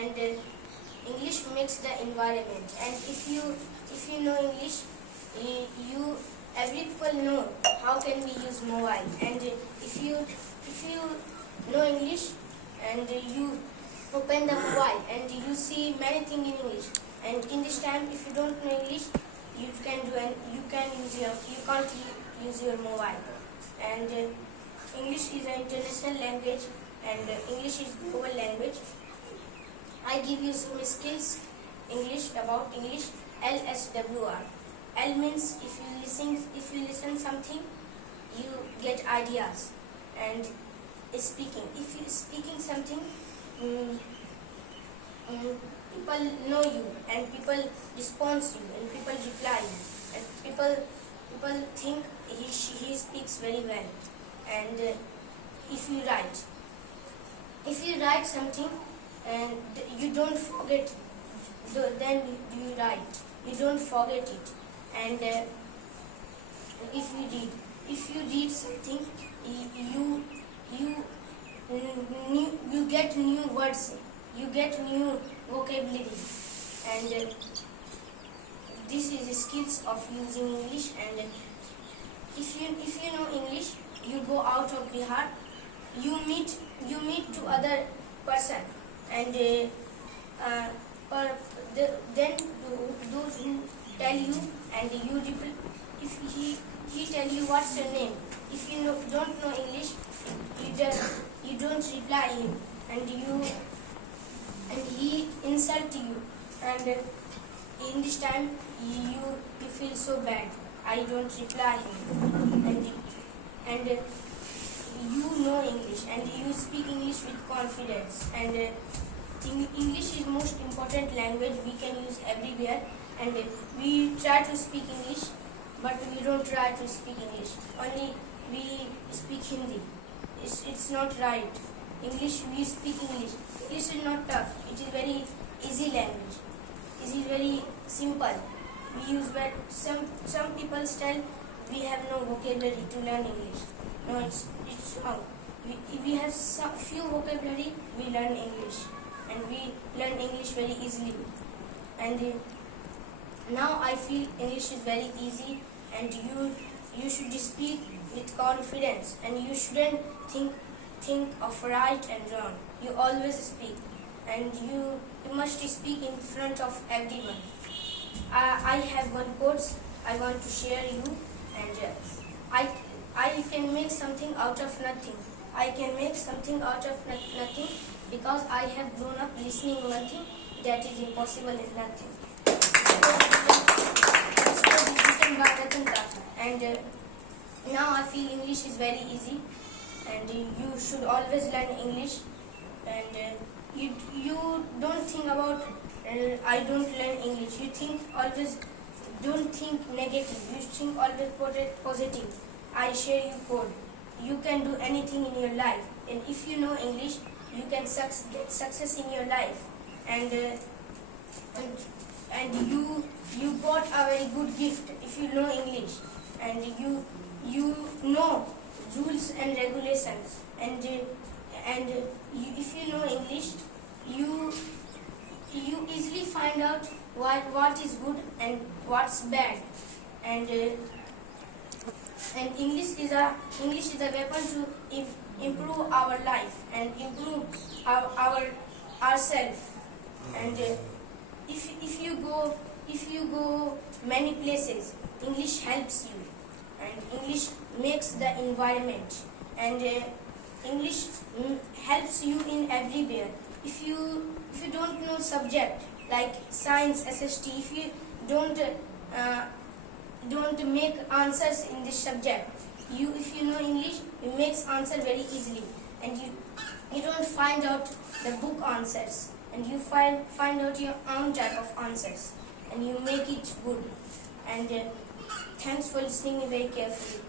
and English makes the environment. And if you know English, you every people know how can we use mobile. And if you know English and you open the mobile and you see many things in English. And in this time, if you don't know English, you can't use your mobile. And English is an international language, and English is global language. I give you some skills about English. LSWR. L means if you listen something, you get ideas. And speaking. If you speaking something, people know you, and people respond to you, and people reply you, and people think he speaks very well. And if you write something and you don't forget, then you write, you don't forget it. And if you read something, you get new words, you get new vocabulary. And this is the skills of using English. And if you know English, you go out of Bihar, you meet to other person, and then those who tell you, and if he tell you what's your name, if you don't know English, you don't reply him, and he insult you, and in this time you feel so bad. I don't reply him, and you know English, and you speak English with confidence. And English is most important language we can use everywhere. And we try to speak English, but we don't try to speak English. Only we speak Hindi. It's not right. English, we speak English. English is not tough. It is very easy language. It is very simple. We use but some people tell we have no vocabulary to learn English. No, it's wrong. We have some few vocabulary, we learn English, and we learn English very easily. And now I feel English is very easy, and you should speak with confidence, and you shouldn't think of right and wrong. You always speak, and you must speak in front of everyone. I have one quote I want to share you, and I can make something out of nothing. I can make something out of nothing because I have grown up listening one thing that is impossible is nothing. It's written by Ratan Tata. And now I feel English is very easy, and you should always learn English. And you don't think about I don't learn English. You think always, don't think negative. You think always positive. I share you code. You can do anything in your life, and if you know English, you can get success in your life. And you got a very good gift if you know English, and you know rules and regulations. And if you know English, you easily find out what is good and what's bad. And English is a weapon to improve our life and improve ourselves. And if you go many places, English helps you, and English makes the environment, and English helps you in everywhere. If you don't know subject like science, SST, if you don't make answers in this subject, if you know English, you make answer very easily, and you don't find out the book answers, and you find out your own type of answers, and you make it good. And thanks for listening me very carefully.